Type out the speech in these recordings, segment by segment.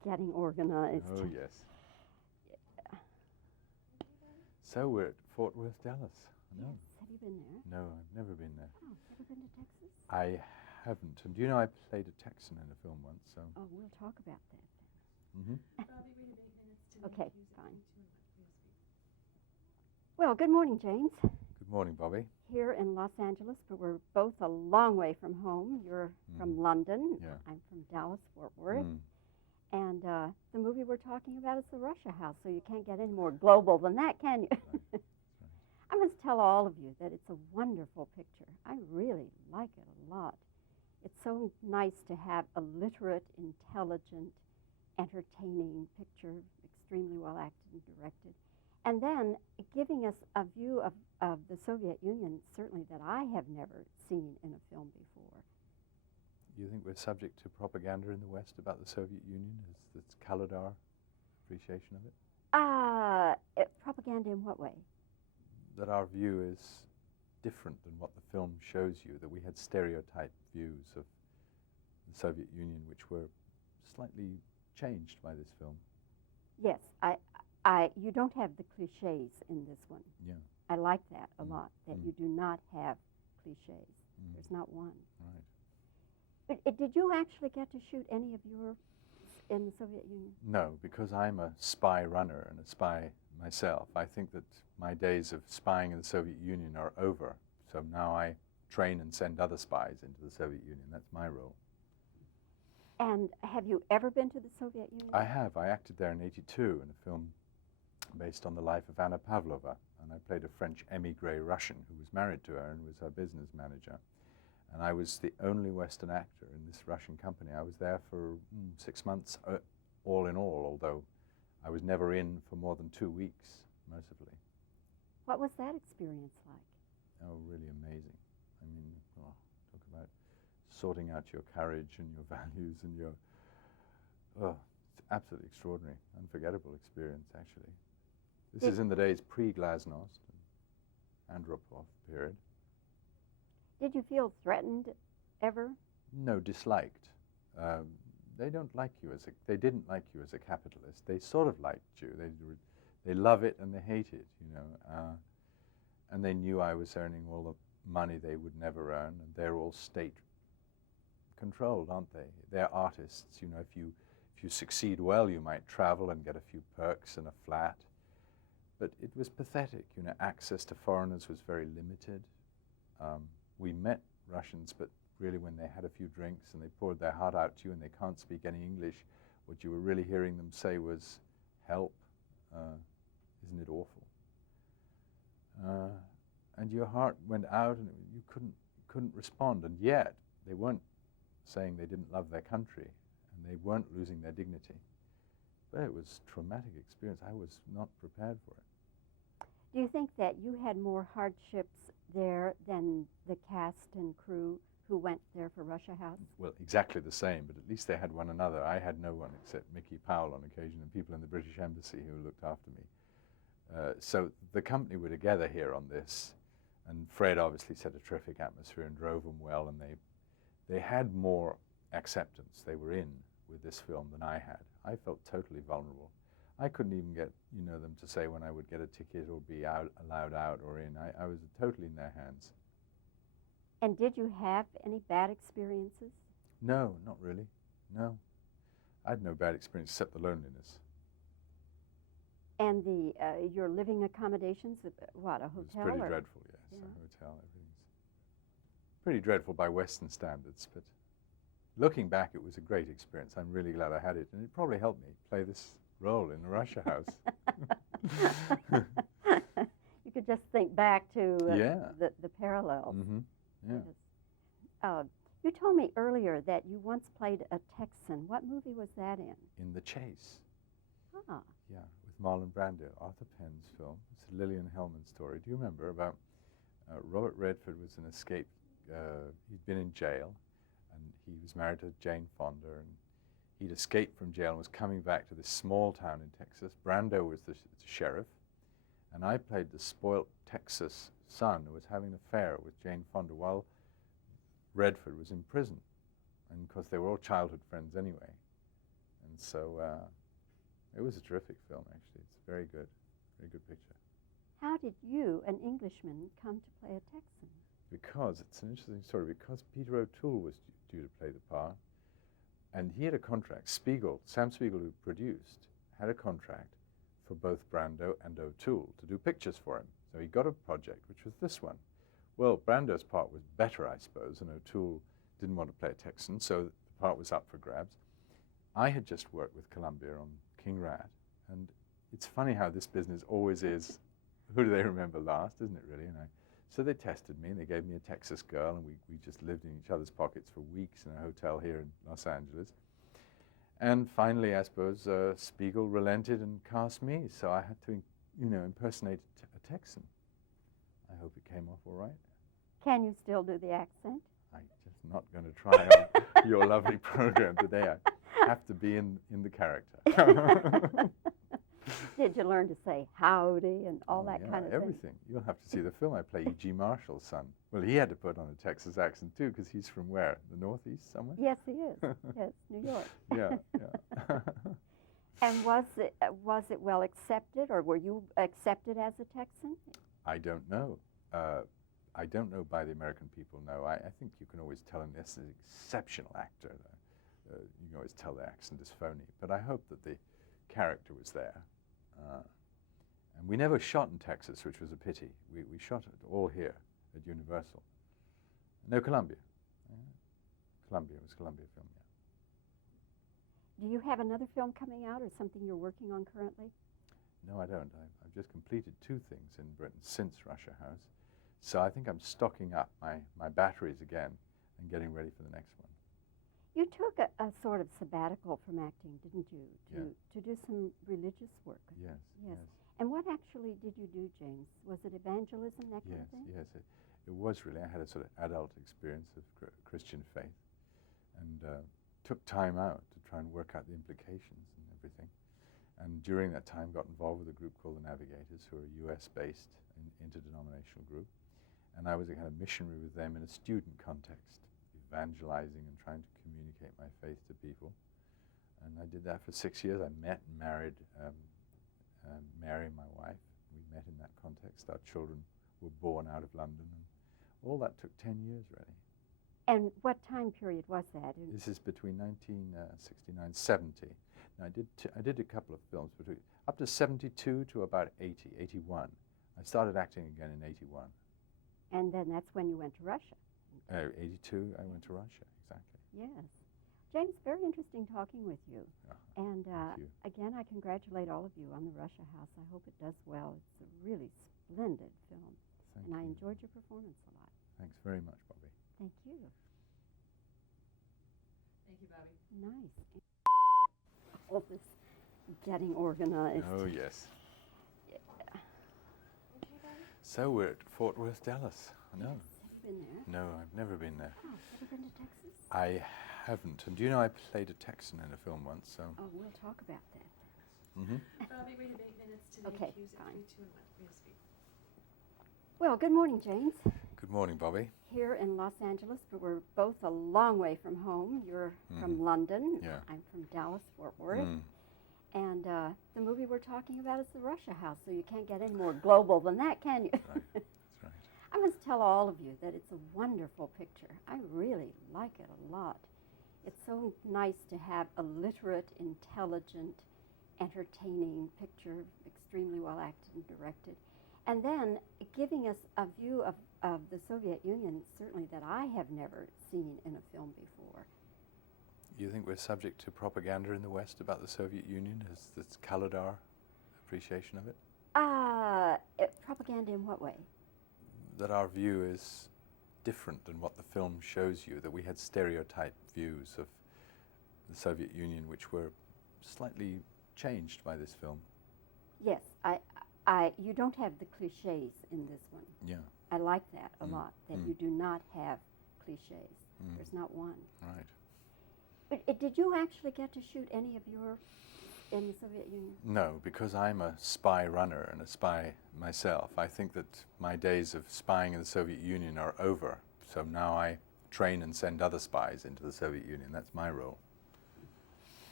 getting organized. Oh, yes. So we're at Fort Worth, Dallas. No. Yes. Have you been there? No, I've never been there. Oh, ever been to Texas? I haven't. And do you know I played a Texan in a film once, so... Oh, we'll talk about that then. Mm-hmm. Bobbie Wygant, it's to Okay, make music fine. to and let you speak. Well, good morning, James. Good morning, Bobbie. Here in Los Angeles, but we're both a long way from home. You're from London. Yeah. I'm from Dallas, Fort Worth. Mm. And the movie we're talking about is The Russia House, so you can't get any more global than that, can you? Right. I must tell all of you that it's a wonderful picture. I really like it a lot. It's so nice to have a literate, intelligent, entertaining picture, extremely well acted and directed. And then giving us a view of the Soviet Union, certainly that I have never seen in a film before. You think we're subject to propaganda in the West about the Soviet Union that's colored our appreciation of it? Propaganda in what way? That our view is different than what the film shows you, that we had stereotype views of the Soviet Union which were slightly changed by this film. Yes, you don't have the cliches in this one. Yeah. I like that a lot, that Mm. you do not have cliches. Mm. There's not one. Right. But did you actually get to shoot any of your in the Soviet Union? No, because I'm a spy runner and a spy myself. I think that my days of spying in the Soviet Union are over. So now I train and send other spies into the Soviet Union. That's my role. And have you ever been to the Soviet Union? I have. I acted there in '82 in a film based on the life of Anna Pavlova. And I played a French émigré Russian who was married to her and was her business manager. And I was the only Western actor in this Russian company. I was there for 6 months, all in all, although I was never in for more than 2 weeks, mercifully. What was that experience like? Oh, really amazing. I mean, talk about sorting out your courage and your values and your... Oh, it's absolutely extraordinary, unforgettable experience, actually. This is in the days pre-Glasnost and Andropov period. Did you feel threatened ever? No, disliked. They don't like you as a... They didn't like you as a capitalist. They sort of liked you. They love it and they hate it, you know. And they knew I was earning all the money they would never earn, and they're all state-controlled, aren't they? They're artists. You know, if you succeed well, you might travel and get a few perks and a flat. But it was pathetic, you know. Access to foreigners was very limited. We met Russians, but really when they had a few drinks and they poured their heart out to you and they can't speak any English, what you were really hearing them say was, "Help, isn't it awful?" And your heart went out and you couldn't respond. And yet they weren't saying they didn't love their country and they weren't losing their dignity. But it was a traumatic experience. I was not prepared for it. Do you think that you had more hardships there than the cast and crew who went there for Russia House? Well, exactly the same, but at least they had one another. I had no one except Mickey Powell on occasion and people in the British Embassy who looked after me. So the company were together here on this, and Fred obviously set a terrific atmosphere and drove them well, and they had more acceptance they were in with this film than I had. I felt totally vulnerable. I couldn't even get, you know, them to say when I would get a ticket or be allowed out or in. I was totally in their hands. And did you have any bad experiences? No, not really. No. I had no bad experience except the loneliness. And your living accommodations, what, a hotel? It was pretty dreadful, yes. Yeah. A hotel, everything's pretty dreadful by Western standards, but looking back, it was a great experience. I'm really glad I had it, and it probably helped me play this role in the Russia House. You could just think back to the parallels. Mm-hmm. Yeah. Yes. You told me earlier that you once played a Texan. What movie was that in? In The Chase. Ah. Yeah, with Marlon Brando, Arthur Penn's film. It's a Lillian Hellman story. Do you remember about Robert Redford was an escaped, he'd been in jail, and he was married to Jane Fonda, and he'd escaped from jail and was coming back to this small town in Texas. Brando was the sheriff, and I played the spoilt Texas son who was having an affair with Jane Fonda while Redford was in prison, and because they were all childhood friends anyway. And so it was a terrific film, actually. It's very good picture. How did you, an Englishman, come to play a Texan? Because it's an interesting story. Because Peter O'Toole was due to play the part, and he had a contract. Sam Spiegel, who produced, had a contract for both Brando and O'Toole to do pictures for him. So he got a project, which was this one. Well, Brando's part was better, I suppose, and O'Toole didn't want to play a Texan, so the part was up for grabs. I had just worked with Columbia on King Rat, and it's funny how this business always is, who do they remember last, isn't it really? So they tested me, and they gave me a Texas girl, and we just lived in each other's pockets for weeks in a hotel here in Los Angeles. And finally, I suppose, Spiegel relented and cast me, so I had to, impersonate a Texan. I hope it came off all right. Can you still do the accent? I'm just not going to try on your lovely program today. I have to be in the character. Did you learn to say howdy and all that kind of everything. thing? You'll have to see the film. I play E.G. Marshall's son. Well, he had to put on a Texas accent too, because he's from where? The Northeast somewhere? Yes, he is. Yes, New York. Yeah. And was it well accepted, or were you accepted as a Texan? I don't know. I don't know by the American people, no. I think you can always tell, and this is an exceptional actor. You can always tell the accent is phony. But I hope that the character was there. And we never shot in Texas, which was a pity. We shot it all here at Universal. No, Columbia. Columbia. It was Columbia film, yeah. Do you have another film coming out, or something you're working on currently? No, I don't. I've just completed 2 things in Britain since Russia House. So I think I'm stocking up my batteries again and getting ready for the next one. You took a sort of sabbatical from acting, didn't you, to do some religious work? Yes. And what actually did you do, James? Was it evangelism, that kind of thing? Yes, it was really. I had a sort of adult experience of Christian faith, and took time out to try and work out the implications and everything. And during that time got involved with a group called the Navigators, who are a US-based interdenominational group. And I was a kind of missionary with them in a student context, evangelizing and trying to communicate my faith to people. And I did that for 6 years. I met and married Mary, my wife. We met in that context. Our children were born out of London. And all that took 10 years, really. And what time period was that? This is between 1969 and 70. Now, I did a couple of films, up to 72 to about 81. I started acting again in 81. And then that's when you went to Russia. 82, I went to Russia, exactly. Yes. James, very interesting talking with you. And thank you. Again, I congratulate all of you on the Russia House. I hope it does well. It's a really splendid film. Thank and I you. enjoyed your performance a lot. Thanks very much, Bobbie. Thank you. Thank you, Bobbie. Nice. All this getting organized. Oh, yes. Yeah. Okay, Bobbie? So we're at Fort Worth, Dallas. I know. Have you been there? No, I've never been there. Oh, ever been to Texas? I haven't. And do you know I played a Texan in a film once? So. Oh, we'll talk about that. Bobbie, we have 8 minutes to Okay, make use of fine. 3, 2, and 1 for you to speak. Well, good morning, James. Good morning, Bobbie. Here in Los Angeles, but we're both a long way from home. You're from London. Yeah. I'm from Dallas, Fort Worth. And the movie we're talking about is the Russia House, so you can't get any more global than that, can you? Right. That's right. I must tell all of you that it's a wonderful picture. I really like it a lot. It's so nice to have a literate, intelligent, entertaining picture, extremely well acted and directed. And then giving us a view of the Soviet Union, certainly that I have never seen in a film before. You think we're subject to propaganda in the West about the Soviet Union? That's colored our appreciation of it? Propaganda in what way? That our view is different than what the film shows you, that we had stereotype views of the Soviet Union which were slightly changed by this film. Yes, you don't have the cliches in this one. Yeah. I like that a lot, that you do not have cliches. There's not one. Right. But did you actually get to shoot any of your in the Soviet Union? No, because I'm a spy runner and a spy myself. I think that my days of spying in the Soviet Union are over. So now I train and send other spies into the Soviet Union. That's my role.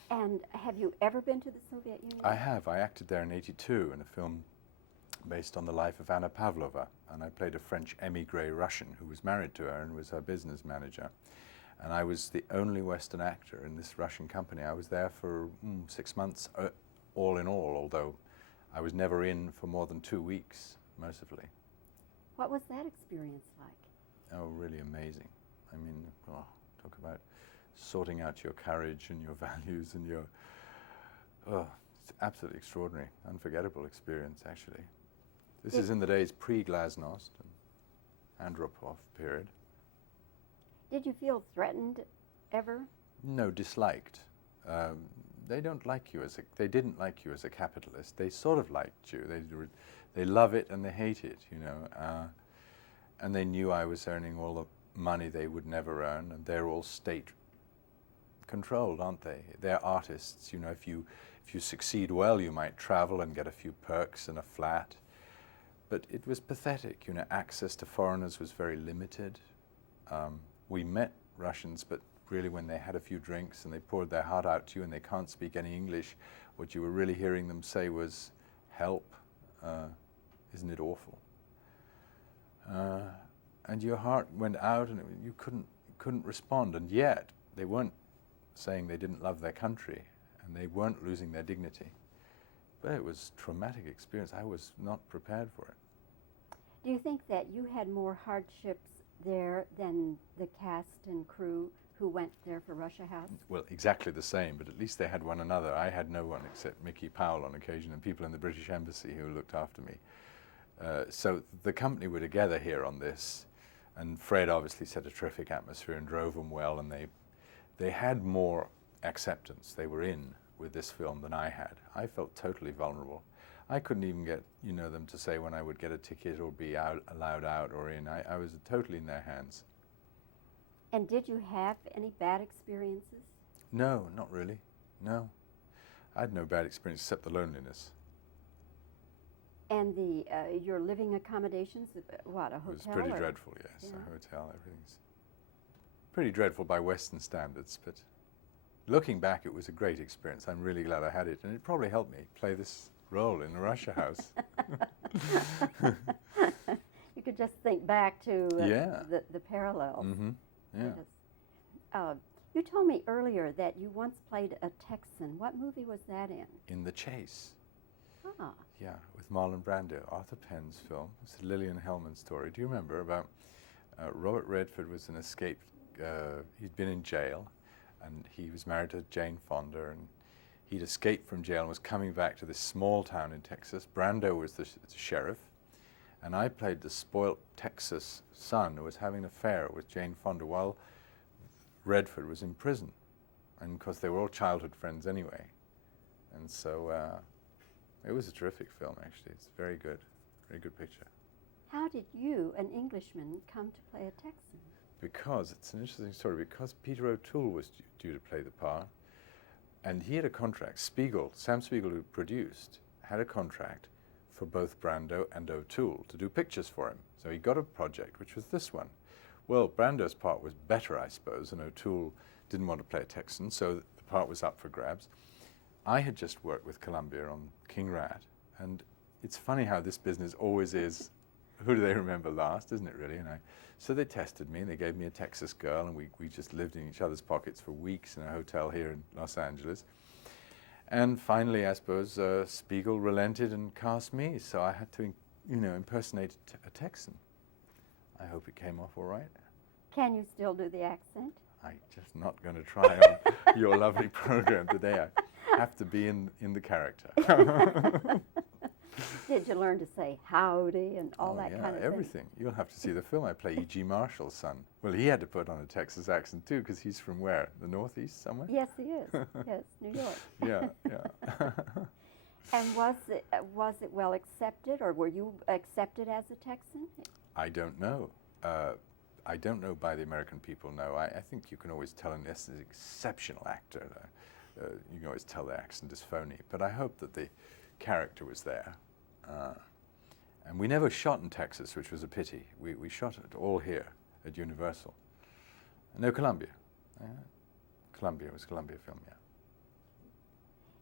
And have you ever been to the Soviet Union? I have. I acted there in '82 in a film based on the life of Anna Pavlova, and I played a French émigré Russian who was married to her and was her business manager. And I was the only Western actor in this Russian company. I was there for 6 months, all in all, although I was never in for more than 2 weeks, mercifully. What was that experience like? Oh, really amazing. I mean, talk about sorting out your courage and your values and your... it's absolutely extraordinary, unforgettable experience, actually. This is in the days pre-Glasnost and Andropov period. Did you feel threatened ever? No, disliked. They don't like you they didn't like you as a capitalist. They sort of liked you. They love it and they hate it, you know. And they knew I was earning all the money they would never earn, and they're all state controlled, aren't they? They're artists, you know. If you succeed well, you might travel and get a few perks and a flat. But it was pathetic, you know. Access to foreigners was very limited. We met Russians, but really when they had a few drinks and they poured their heart out to you and they can't speak any English, what you were really hearing them say was, "Help, isn't it awful?" And your heart went out and you couldn't respond, and yet they weren't saying they didn't love their country and they weren't losing their dignity. But it was a traumatic experience. I was not prepared for it. Do you think that you had more hardships there than the cast and crew who went there for Russia House? Well, exactly the same, but at least they had one another. I had no one except Mickey Powell on occasion and people in the British Embassy who looked after me. So the company were together here on this, and Fred obviously set a terrific atmosphere and drove them well, and they had more acceptance. They were in with this film than I had. I felt totally vulnerable. I couldn't even get, you know, them to say when I would get a ticket or be allowed out or in. I was totally in their hands. And did you have any bad experiences? No, not really. No. I had no bad experience except the loneliness. And your living accommodations, what, a hotel? It was pretty dreadful, yes. A hotel, everything's pretty dreadful by Western standards, but looking back, it was a great experience. I'm really glad I had it, and it probably helped me play this role in the Russia House. You could just think back to Yeah. the parallels. Mm-hmm. Yeah. Yes. You told me earlier that you once played a Texan. What movie was that in? In The Chase. Ah. Yeah, with Marlon Brando, Arthur Penn's film. It's a Lillian Hellman story. Do you remember about Robert Redford was an escaped, he'd been in jail, and he was married to Jane Fonda, and he'd escaped from jail and was coming back to this small town in Texas. Brando was the sheriff, and I played the spoilt Texas son who was having an affair with Jane Fonda while Redford was in prison. And of course they were all childhood friends anyway. And so it was a terrific film, actually. It's very good picture. How did you, an Englishman, come to play a Texan? Because, it's an interesting story, because Peter O'Toole was due to play the part, and he had a contract. Sam Spiegel, who produced, had a contract for both Brando and O'Toole to do pictures for him. So he got a project, which was this one. Well, Brando's part was better, I suppose, and O'Toole didn't want to play a Texan, so the part was up for grabs. I had just worked with Columbia on King Rat, and it's funny how this business always is, who do they remember last, isn't it really? So they tested me, and they gave me a Texas girl, and we just lived in each other's pockets for weeks in a hotel here in Los Angeles. And finally, I suppose, Spiegel relented and cast me, so I had to, impersonate a Texan. I hope it came off all right. Can you still do the accent? I'm just not going to try on your lovely program today. I have to be in the character. Did you learn to say howdy and all that kind of thing? Everything. You'll have to see the film. I play E.G. Marshall's son. Well, he had to put on a Texas accent too, because he's from where? The Northeast somewhere? Yes, he is. Yes, New York. Yeah. And was it well accepted, or were you accepted as a Texan? I don't know. I don't know by the American people, no. I think you can always tell unless an exceptional actor. You can always tell the accent is phony. But I hope that the character was there. And we never shot in Texas, which was a pity. We shot it all here at Universal. No, Columbia. Columbia, it was a Columbia film, yeah.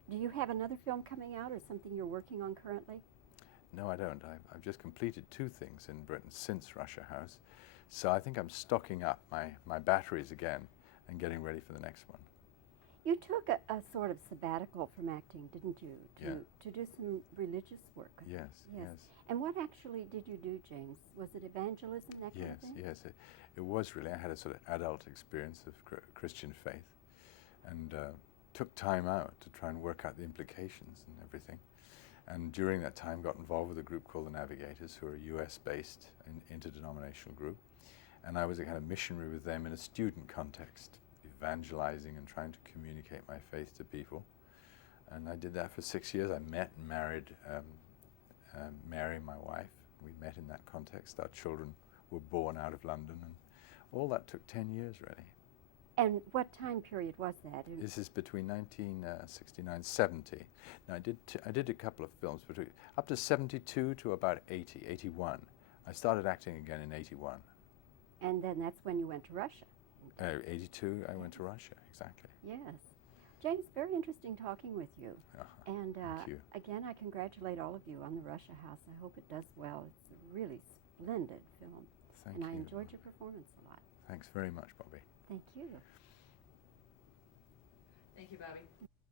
Do you have another film coming out or something you're working on currently? No, I don't. I've just completed 2 things in Britain since Russia House. So I think I'm stocking up my batteries again and getting ready for the next one. You took a sort of sabbatical from acting, didn't you, to do some religious work? Yes, yes. And what actually did you do, James? Was it evangelism, that kind of thing? Yes, it was really. I had a sort of adult experience of Christian faith and took time out to try and work out the implications and everything. And during that time got involved with a group called the Navigators, who are a US-based interdenominational group. And I was a kind of missionary with them in a student context, evangelizing and trying to communicate my faith to people. And I did that for 6 years. I met and married Mary, my wife. We met in that context. Our children were born out of London, and all that took 10 years, really. And what time period was that? This is between 1969 and 70. Now, I did a couple of films, up to 72 to about 80, 81. I started acting again in 81. And then that's when you went to Russia. 82, I went to Russia, exactly. Yes. James, very interesting talking with you. And thank you. again, I congratulate all of you on the Russia House. I hope it does well. It's a really splendid film. Thank and you. I enjoyed your performance a lot. Thanks very much, Bobbie. Thank you. Thank you, Bobbie.